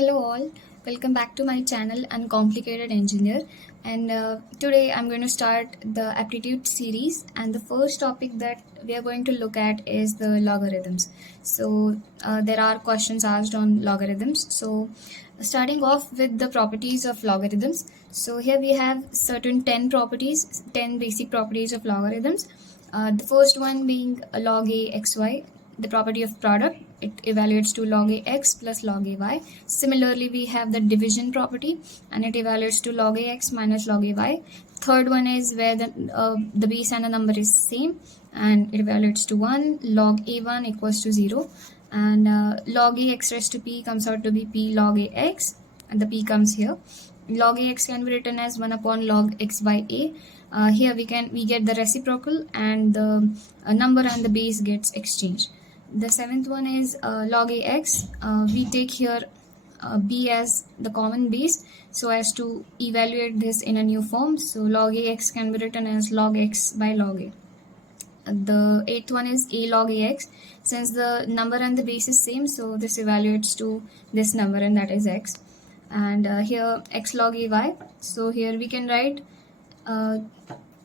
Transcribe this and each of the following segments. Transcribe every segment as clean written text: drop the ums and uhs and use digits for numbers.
Hello all, welcome back to my channel Uncomplicated Engineer, and today I'm going to start the aptitude series, and the first topic that we are going to look at is the logarithms. So there are questions asked on logarithms. So starting off with the properties of logarithms. So here we have certain 10 properties, 10 basic properties of logarithms. The first one being log a xy, the property of product. It evaluates to log a x plus log a y. Similarly, we have the division property, and it evaluates to log a x minus log a y. Third one is where the base and the number is same, and it evaluates to 1. Log a1 equals to 0, and log a x raised to p comes out to be p log a x, and the p comes here. Log a x can be written as 1 upon log x by a. Here we get the reciprocal, and the number and the base gets exchanged. The seventh one is log a x. We take here b as the common base so as to evaluate this in a new form. So log a x can be written as log x by log a. The eighth one is a log a x. Since the number and the base is same, so this evaluates to this number, and that is x. And here x log a y. So here we can write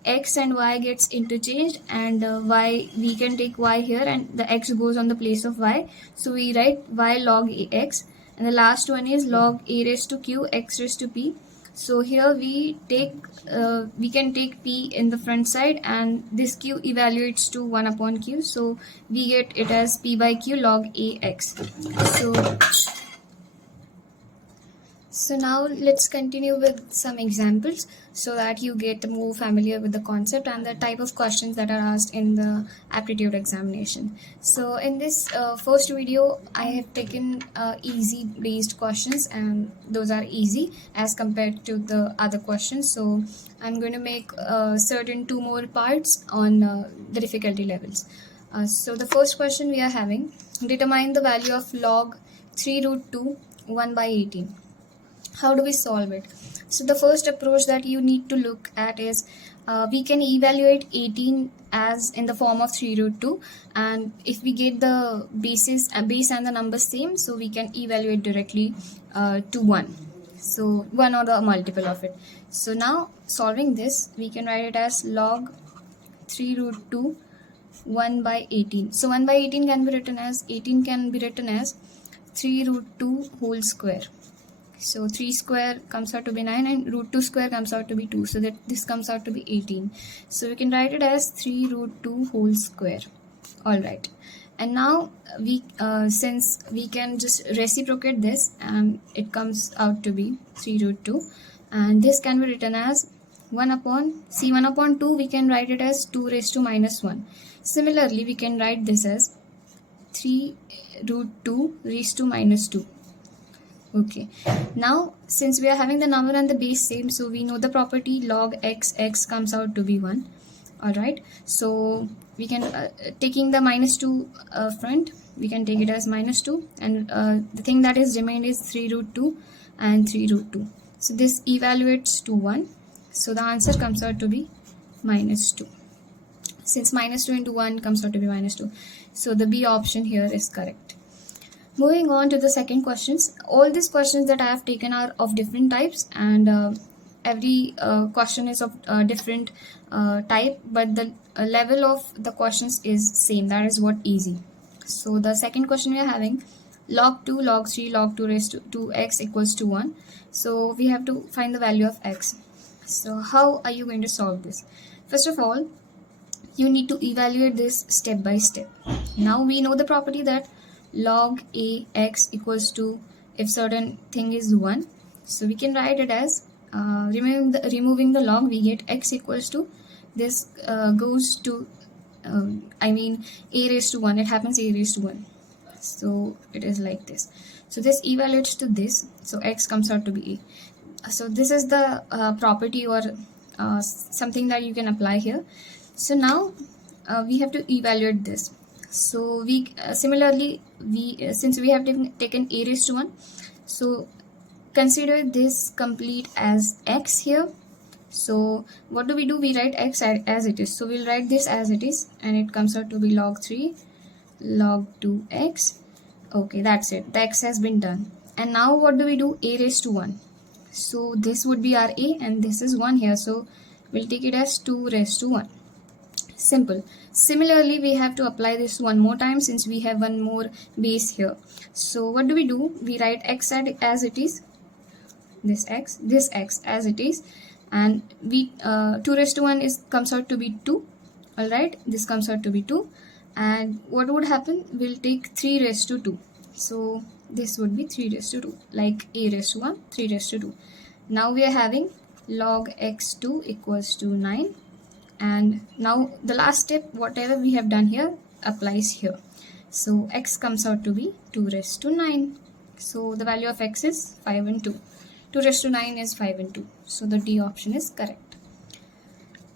x and y gets interchanged, and y, we can take y here and the x goes on the place of y, so we write y log x. And the last one is log a raised to q x raised to p. So here we can take p in the front side, and this q evaluates to 1 upon q, so we get it as p by q log a x. So now let's continue with some examples so that you get more familiar with the concept and the type of questions that are asked in the aptitude examination. So in this first video, I have taken easy based questions, and those are easy as compared to the other questions. So I'm going to make certain 2 more parts on the difficulty levels. So the first question we are having, determine the value of log 3 root 2 1 by 18. How do we solve it? So the first approach that you need to look at is we can evaluate 18 as in the form of 3 root 2, and if we get the base and the number same, so we can evaluate directly to 1. So 1 or the multiple of it. So now solving this, we can write it as log 3 root 2 1 by 18. So 1 by 18 can be written as 3 root 2 whole square. So 3 square comes out to be 9, and root 2 square comes out to be 2. So that this comes out to be 18. So we can write it as 3 root 2 whole square. Alright. And now since we can just reciprocate this, and it comes out to be 3 root 2. And this can be written as 1 upon 2, we can write it as 2 raised to minus 1. Similarly, we can write this as 3 root 2 raised to minus 2. Okay, now since we are having the number and the base same, so we know the property log x comes out to be 1. Alright, so we can taking the minus 2 front, we can take it as minus 2, and the thing that is remained is 3 root 2 and 3 root 2. So this evaluates to 1, so the answer comes out to be minus 2. Since minus 2 into 1 comes out to be minus 2, so the B option here is correct. Moving on to the second questions. All these questions that I have taken are of different types, and every question is of different type, but the level of the questions is same. That is what easy. So the second question we are having, log 2, log 3, log 2 raised to 2x equals to 1. So we have to find the value of x. So how are you going to solve this? First of all, you need to evaluate this step by step. Now we know the property that log a x equals to, if certain thing is 1, so we can write it as removing the log, we get x equals to this goes to a raised to 1, it happens a raised to 1, so it is like this. So this evaluates to this, so x comes out to be a. So this is the property or something that you can apply here. So now we have to evaluate this. So we similarly, since we have taken a raised to 1, so consider this complete as x here. So what do? We write x as it is. So we'll write this as it is, and it comes out to be log 3 log 2x. Okay, that's it. The x has been done. And now what do we do? A raised to 1. So this would be our A and this is 1 here. So we'll take it as 2 raised to 1. Simple. Similarly, we have to apply this one more time since we have one more base here. So what do? We write x as it is, this x as it is, and we 2 raised to 1 comes out to be 2. All right, this comes out to be 2, and what would happen? We'll take 3 raised to 2. So this would be 3 raised to 2, like a raised to 1, 3 raised to 2. Now we are having log x2 equals to 9. And now the last step, whatever we have done here applies here. So x comes out to be 2 raised to 9. So the value of x is 5 and 2. 2 raised to 9 is 5 and 2. So the D option is correct.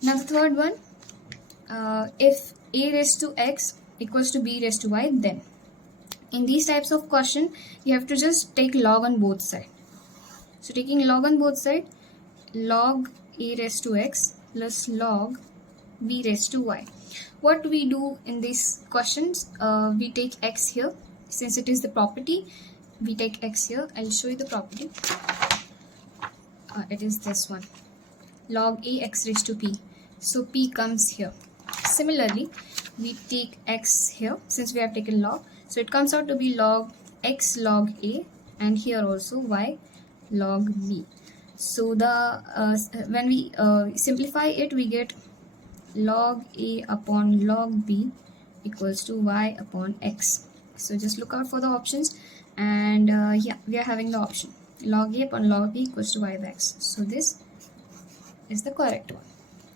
Now the third one, if a raised to x equals to b raised to y, then in these types of question, you have to just take log on both sides. So taking log on both sides, log a raised to x plus log b raised to y. What we do in these questions, we take x here. Since it is the property, we take x here. I'll show you the property. It is this one, log a x raised to p. So p comes here. Similarly, we take x here since we have taken log. So it comes out to be log x log a, and here also y log b. So the when we simplify it, we get log a upon log b equals to y upon x. So just look out for the options, and yeah, we are having the option log a upon log b equals to y by x. So this is the correct one.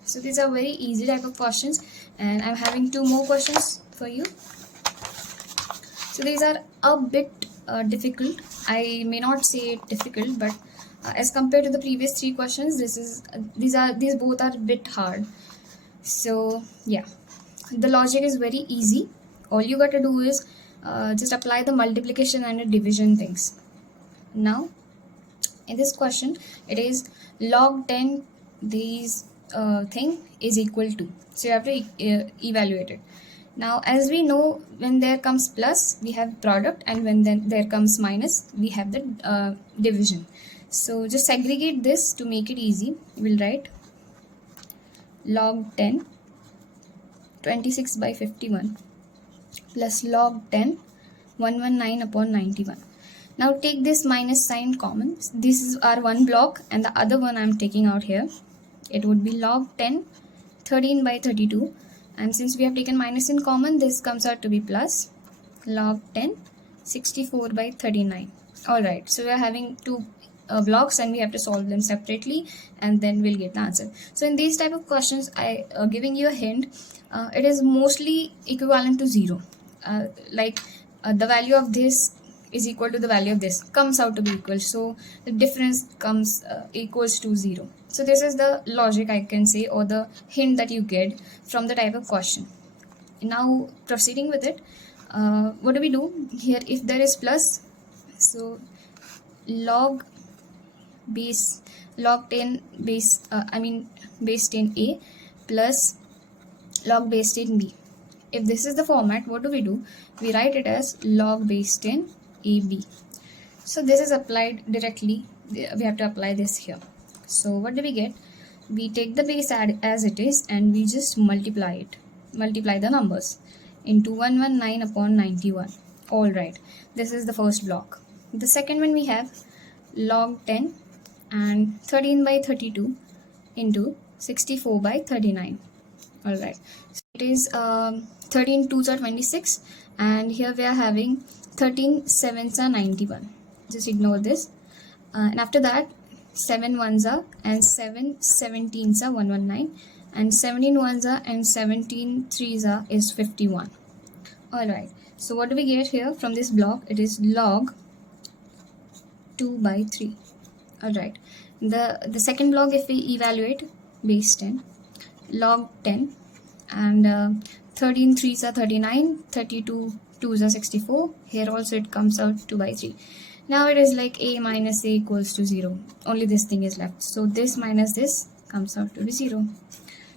So these are very easy type of questions, and I'm having 2 more questions for you. So these are a bit difficult. I may not say difficult, but as compared to the previous 3 questions, these both are a bit hard. So yeah, the logic is very easy. All you got to do is just apply the multiplication and the division things. Now in this question, it is log 10 these thing is equal to. So you have to evaluate it. Now as we know, when there comes plus, we have product, and when then there comes minus, we have the division. So just segregate this to make it easy. We'll write log 10 26 by 51 plus log 10 119 upon 91. Now take this minus sign common. This is our one block, and the other one I'm taking out here. It would be log 10 13 by 32, and since we have taken minus in common, this comes out to be plus log 10 64 by 39. Alright, so we are having 2 blocks, and we have to solve them separately, and then we'll get the answer. So in these type of questions, I giving you a hint, it is mostly equivalent to 0. The value of this is equal to the value of this, comes out to be equal, so the difference comes equals to 0. So this is the logic, I can say, or the hint that you get from the type of question. Now proceeding with it, what do we do here? If there is plus, so log 10 base base 10a plus log base 10b. If this is the format, what do? We write it as log base 10 ab. So this is applied directly. We have to apply this here. So what do we get? We take the base as it is, and we just multiply the numbers into 119 upon 91. All right, this is the first block. The second one, we have log 10 and 13 by 32 into 64 by 39. All right, so it is 13 2s are 26, and here we are having 13 7s are 91. Just ignore this, and after that 7 1s are and 7 17s are 119, and 17 1s are and 17 3s are is 51. All right, so what do we get here from this block? It is log 2 by 3. All right, the second block, if we evaluate base 10, log 10, and 13 3s are 39, 32 2s are 64. Here also it comes out 2 by 3. Now it is like a minus a equals to 0. Only this thing is left. So this minus this comes out to be 0.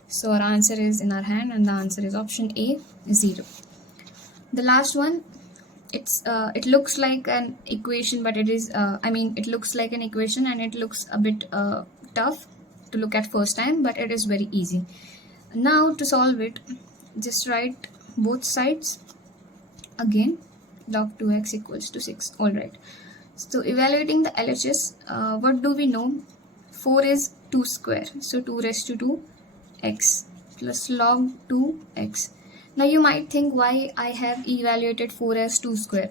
So our answer is in our hand, and the answer is option A, 0. The last one, it looks like an equation, but it is it looks like an equation and it looks a bit tough to look at first time, but it is very easy. Now to solve it, just write both sides again. Log 2x equals to 6. All right, so evaluating the LHS, what do we know? 4 is 2 square, so 2 raised to 2 x plus log 2x. Now you might think why I have evaluated 4 as 2 square.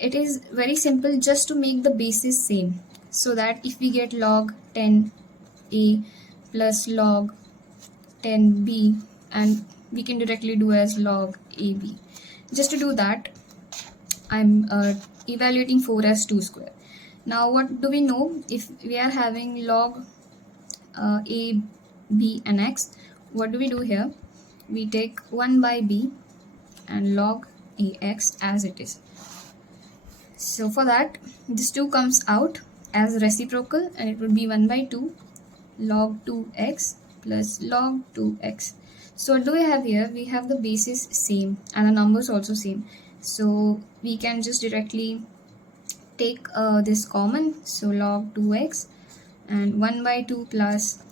It is very simple, just to make the bases same, so that if we get log 10a plus log 10b, and we can directly do as log ab. Just to do that, I'm evaluating 4 as 2 square. Now what do we know? If we are having log a, b and x, what do we do here? We take 1 by b and log ax as it is. So for that, this 2 comes out as reciprocal, and it would be 1 by 2 log 2x plus log 2x. So what do we have here? We have the bases same and the numbers also same. So we can just directly take this common. So log 2x and 1 by 2 plus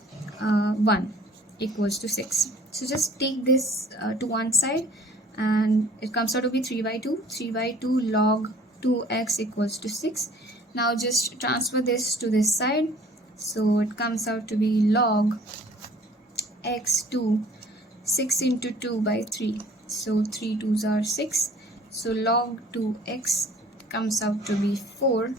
1 equals to 6. So just take this to one side, and it comes out to be 3 by 2. 3 by 2 log 2x equals to 6. Now just transfer this to this side. So it comes out to be log x2, 6 into 2 by 3. So 3 2s are 6. So log 2x comes out to be 4,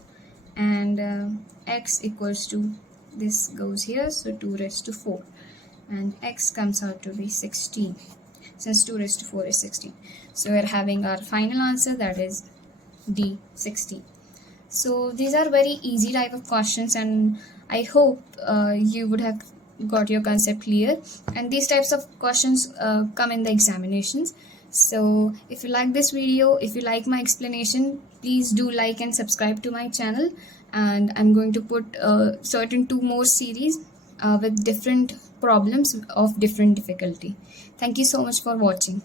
and x equals to, this goes here, so 2 raised to 4, and x comes out to be 16, since 2 raised to 4 is 16. So we're having our final answer, that is D, 16. So these are very easy type of questions, and I hope you would have got your concept clear, and these types of questions come in the examinations. So if you like this video, if you like my explanation, please do like and subscribe to my channel, and I'm going to put certain 2 more series with different problems of different difficulty. Thank you so much for watching.